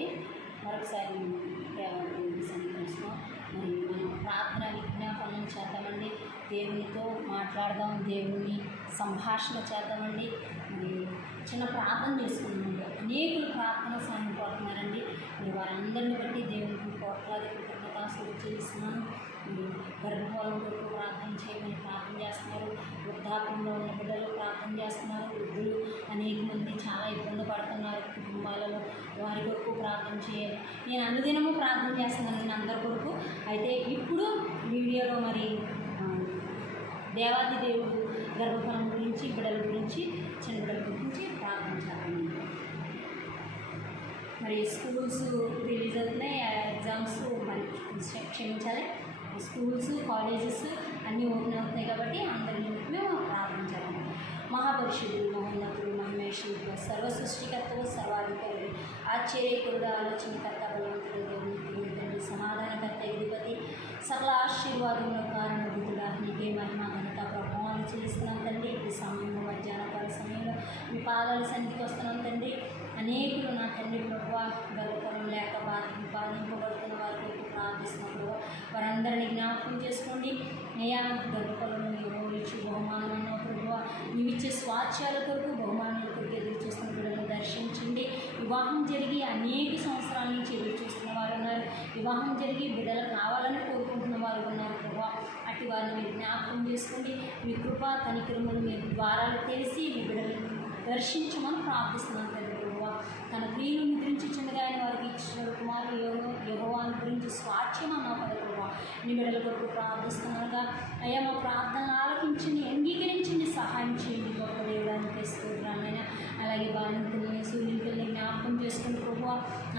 తండ్రి, మరొకసారి దేవుని సన్నిధిస్తున్నాం. మరి మనం ప్రార్థన విజ్ఞాపనం చేద్దామండి. దేవునితో మాట్లాడదాం, దేవుని సంభాషణ చేద్దామండి. మరి చిన్న ప్రార్థన చేసుకున్నామండి. అనేకులు ప్రార్థన సాయం కోరుతున్నారండి. మరి వారందరిని బట్టి దేవునికి కోట్లాది కృతజ్ఞతాస్తుతులు చెల్లిస్తున్నాను. గర్భఫలం కొరకు ప్రార్థన చేయమని ప్రార్థన చేస్తున్నారు. వృద్ధాప్యంలో ఉన్న బిడ్డలు ప్రార్థన చేస్తున్నారు. వృద్ధులు అనేక మంది చాలా ఇబ్బంది పడుతున్నారు కుటుంబాలలో, వారి కొరకు ప్రార్థన చేయాలి. నేను అనుదినము ప్రార్థన చేస్తున్నాను అందరి కొరకు. అయితే ఇప్పుడు వీడియోలో మరి దేవాది దేవుడు గర్భఫలం గురించి, బిడ్డల గురించి, చిన్న బిడ్డల గురించి ప్రార్థన చేస్తాను. మరి స్కూల్స్ రిలీజ్ అవుతున్నాయి, ఎగ్జామ్స్ మరి క్షమించాలి. స్కూల్స్, కాలేజెస్ అన్నీ ఓపెన్ అవుతున్నాయి కాబట్టి అందరి నిమిత్తమే ప్రార్థించాలి. మహాపరిషుడు, మహోన్నతుడు, మహేశ్వరుడు, సర్వ సృష్టికర్తవు, సర్వాధికారుడు, ఆశ్చర్యకుడు, ఆలోచనకర్త, బలవంతుడు, దేవుని సమాధానకర్త, అధిపతి, సకల ఆశీర్వాదముల కారణభూతుడా, నీకే మహిమ, ఘనత, ప్రభావాలు చెల్లిస్తున్నాం తండ్రి. ఈ సమయంలో మధ్యాహ్నకాల సమయంలో మీ పాదాల సన్నిధికి వస్తున్నాం తండ్రి. అనేకులు నా తండ్రి ప్రభువ గర్భఫలం లేక బాధింపబడుతున్న వారి కొరకు ప్రార్థిస్తున్నాం ప్రభు. వారందరినీ జ్ఞాపకం చేసుకోండి అయ్యా. గర్భఫలం ఇచ్చి బహుమానం అన్న ప్రభువ, నీవిచ్చే స్వాచ్యాల కొరకు, బహుమానాల కొరకు ఎదురు చూస్తున్న బిడ్డలను దర్శించండి. వివాహం జరిగి అనేక సంవత్సరాల నుంచి ఎదురు చూస్తున్న వారు ఉన్నారు. వివాహం జరిగి బిడ్డలు కావాలని కోరుకుంటున్న వారు ఉన్నారు ప్రభు. అట్టి వారిని మీరు జ్ఞాపకం చేసుకోండి. మీ కృప కనికరములు మీరు ద్వారాలు తెలిసి మీ బిడ్డలను దర్శించమని ప్రార్థిస్తున్నాను తండ్రి ప్రభువ. తన క్రియలు నిద్రించి చిన్నగా ఆయన వారికి ఇచ్చిన కుమారు యెహోవాను గురించి స్వాచ్యం అన్న ప్రభువ. నీ బిడ్డల కొరకు ప్రార్థిస్తున్నాగా అయ్యా, మా ప్రార్థన ఆలకించింది, అంగీకరించింది, సహాయం చేయండి గొప్ప దేవుడానికి స్తోత్రాలైనా. అలాగే బాలింతల్ని, సూర్యుల్ని జ్ఞాపకం చేసుకుని ప్రభువ.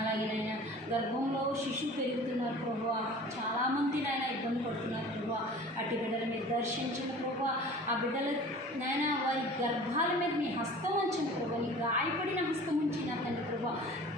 అలాగే నాయన గర్భంలో శిశువు పెరుగుతున్నారు ప్రభువ. చాలామంది నాయన ఇబ్బంది పడుతున్నారు ప్రభువ. అట్టి బిడ్డల మీద దర్శించిన ప్రభువ. ఆ బిడ్డల నాయన వారి గర్భాల మీద మీ హస్తం ఉంచిన ప్రభువ, నీ గాయపడిన హస్తం ఉంచిన తండ్రి ప్రభువ.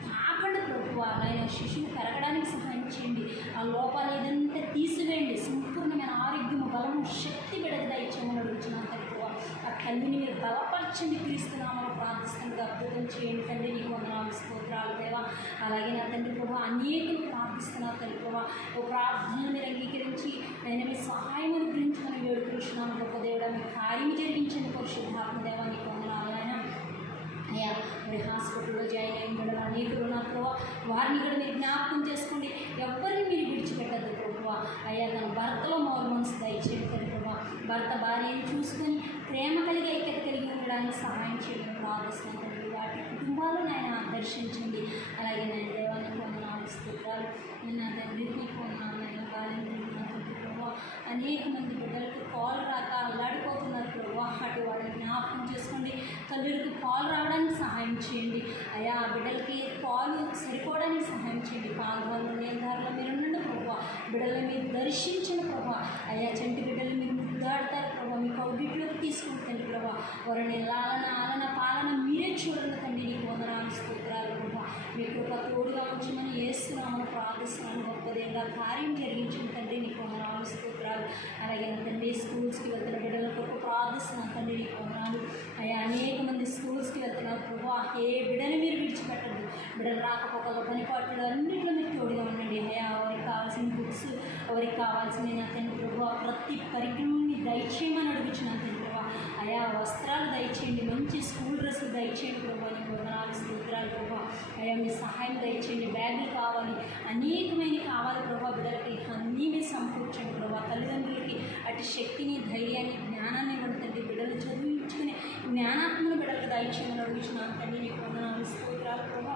తాకండి ప్రభువ. నాయన శిశువు పెరగడానికి సహాయం చేయండి. ఆ లోపాలు ఏదంతా తీసివేయండి. సంపూర్ణమైన ఆరోగ్యము, బలము, శక్తి బిడ్డకు దయచేయమని అడుగుతున్నాను తండ్రి ప్రభువ. ఆ తల్లిని మీరు బలపరచండి, క్రీస్తునామములో ప్రార్థిస్తుంది. అద్భుతం చేయండి తండ్రి. నీకు వందనాలు, స్తోత్రాలు దేవా. అలాగే నా తండ్రి ప్రభు అనేకులు ప్రార్థిస్తున్నారు తండ్రి ప్రభు. ఓ ప్రార్థనలు మీరు అంగీకరించి నేను మీ సహాయం గురించి మనం వేడుకుంటున్నాను గొప్ప దేవుడా. మీ కార్యం జరిగించండి పరిశుద్ధాత్మ దేవా. నీకు వందనాలు ఆయన. అయ్యా మరి హాస్పిటల్లో జాయిన్ అయిన కూడా అనేకులు ఉన్నారు ప్రభు. వారిని కూడా మీరు జ్ఞాపకం చేసుకోండి. ఎవరిని మీరు విడిచిపెట్టద్దు ప్రభు. అయ్యా తన భర్తలో మౌన మనసు దయచేయండి ప్రభు. భర్త భార్యను చూసుకొని ప్రేమ కలిగి, ఐక్యత కలిగి ఉండడానికి సహాయం చేయడం ప్రార్థిస్తున్నాను. వాటి కుటుంబాలు నాయన దర్శించండి. అలాగే నేను దేవానికి వందనాలు, స్తోత్రాలు. నేను నా తండ్రికి వందనాలు. నేను బాలింతలు ప్రభు. అనేక మంది బిడ్డలకు కాల్ రాక అల్లాడిపోతున్నారు ప్రభు. అటు వాడిని జ్ఞాపకం చేసుకోండి. తల్లులకు కాల్ రావడానికి సహాయం చేయండి అయ్యా. ఆ బిడ్డలకి కాలు సరిపోవడానికి సహాయం చేయండి. కాలువల్లో నీళ్ళదారులో మీరు ఉండండి ప్రభు. బిడ్డలను మీరు దర్శించిన ప్రభు. అయ్యా చంటి బిడ్డలు మీరు ముద్దాడతారు ప్రభు. మీ కౌగిట్లోకి తీసుకుంటుంది ప్రభు. వారిని లాలన, ఆలన, పాలన మీరే చూడండి తండ్రి. నీకు వందనాలు, స్తోత్రాలు ప్రభు. మీ కృప తోడుగా ఉంచమని యేసునామమున ప్రార్థిస్తున్నాను. గొప్పదేగా కార్యం జరిగించిన తండ్రి. నీకు వందనాలు, స్తోత్రాలు. అలాగే నా తండ్రి స్కూల్స్కి వెళ్తున్న బిడ్డల కొరకు ప్రార్థిస్తున్నాను తండ్రి. నీకు వందనాలు అయ్యా. అనేక మంది స్కూల్స్కి వెళ్తున్నారు ప్రభు. ఏ బిడ్డని మీరు విడిచిపెట్టండి. బిడ్డలు రాకపోకలు, పనిపాట్లు అన్నింటిలో మీరు తోడుగా ఉండండి అయ్యా. వారికి కావాల్సిన బుక్స్, వారికి కావాల్సిన నా తండ్రి ప్రభు ప్రతి పరికరాన్ని దయచేయమని అడుగుతున్నాను తండ్రి ప్రభు. అయా వస్త్రాలు దయచేయండి, మంచి స్కూల్ డ్రెస్సులు దయచేయండి ప్రభు. నీకు వందనాలు, స్తోత్రాలు ప్రభు. అయ్యా మీ సహాయం దయచేయండి. బ్యాగులు కావాలి, అనేకమైన కావాలి ప్రభు. బిడ్డలకి అన్నీ మీరు సమకూర్చండి ప్రభు. తల్లిదండ్రులకి అటు శక్తిని, ధైర్యాన్ని, జ్ఞానాన్ని ఇవ్వండి. బిడ్డలు చదివించుకునే జ్ఞానాత్మను బిడ్డలకు దయచేయమని అడుగుతున్నాను తండ్రి. నీకు వందనాలు, స్తోత్రాలు ప్రభు.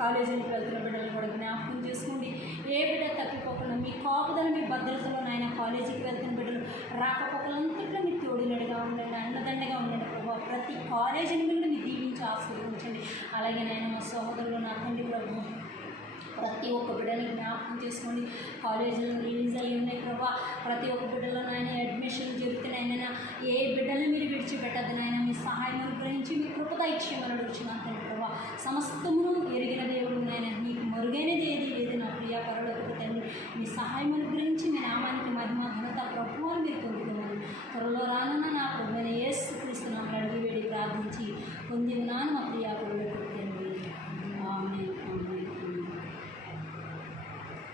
కాలేజీలకు వెళ్తున్న బిడ్డలు కూడా జ్ఞాపకం చేసుకోండి. ఏ బిడ్డ తప్పిపోకుండా మీ కాపుదల, మీ భద్రతలో నాయన కాలేజీకి వెళ్తున్న బిడ్డలు రాకపోకలంతట్లో మీరు తోడులడిగా ఉండండి, అండదండగా ఉండండి ప్రభు. ప్రతి కాలేజీని కూడా మీరు దీవించి ఆశీర్వదించండి. అలాగే నాయన మా సహోదరులు నా తండ్రి ప్రభు ప్రతి ఒక్క బిడ్డని జ్ఞాపకం చేసుకోండి. కాలేజీలో రిలీజ్ అయ్యి ఉన్నాయి ప్రభా. ప్రతి ఒక్క బిడ్డలో నాయన అడ్మిషన్లు జరుగుతున్నాయన ఏ బిడ్డలను మీరు విడిచిపెట్టద్దు నాయన. మీ సహాయం అనుగ్రహించి మీ కృపద ఇచ్చేయమని అడుగుతున్నాను తండ్రి ప్రభా. సమస్తమును ఎరిగిన దేవుడు నాయన, నీకు మరుగైనది ఏది లేదు నా ప్రియ పరులకు తండ్రి. మీ సహాయం అనుగ్రహించి మీ నామానికి మహిమ, ఘనత, ప్రభువుని మీరు పొందుతున్నాను. త్వరలో రానున్న నా ప్రభువైన యేసు క్రీస్తు నామమున అడిగి వేడి ప్రార్థించి పొంది ఉన్నాను మా ప్రియ పరులకు.